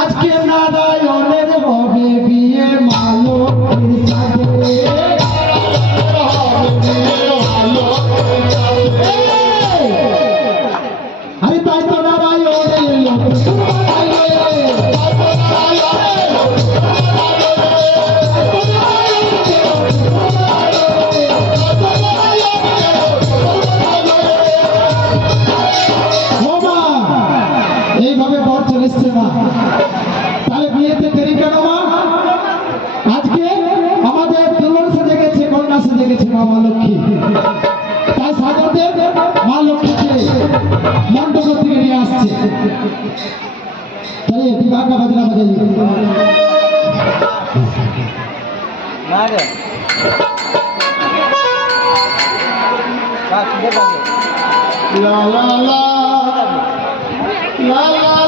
আজকে নারায়ণের হবে বিয়ে মালতীর সাথে আরে তাই তো নারায়ণের এইভাবে বর চলেছে না তাহলে বিয়েতে দেরি কেন মা আজকে আমাদের দুলন সেজে গেছে কন্যা সেজে গেছে মা লক্ষ্মী তাই সাগরদের মা লক্ষ্মীকে মণ্ডপ থেকে নিয়ে আসছে তাই বিবাহ का बजना बजाइए ला ला ला ला ला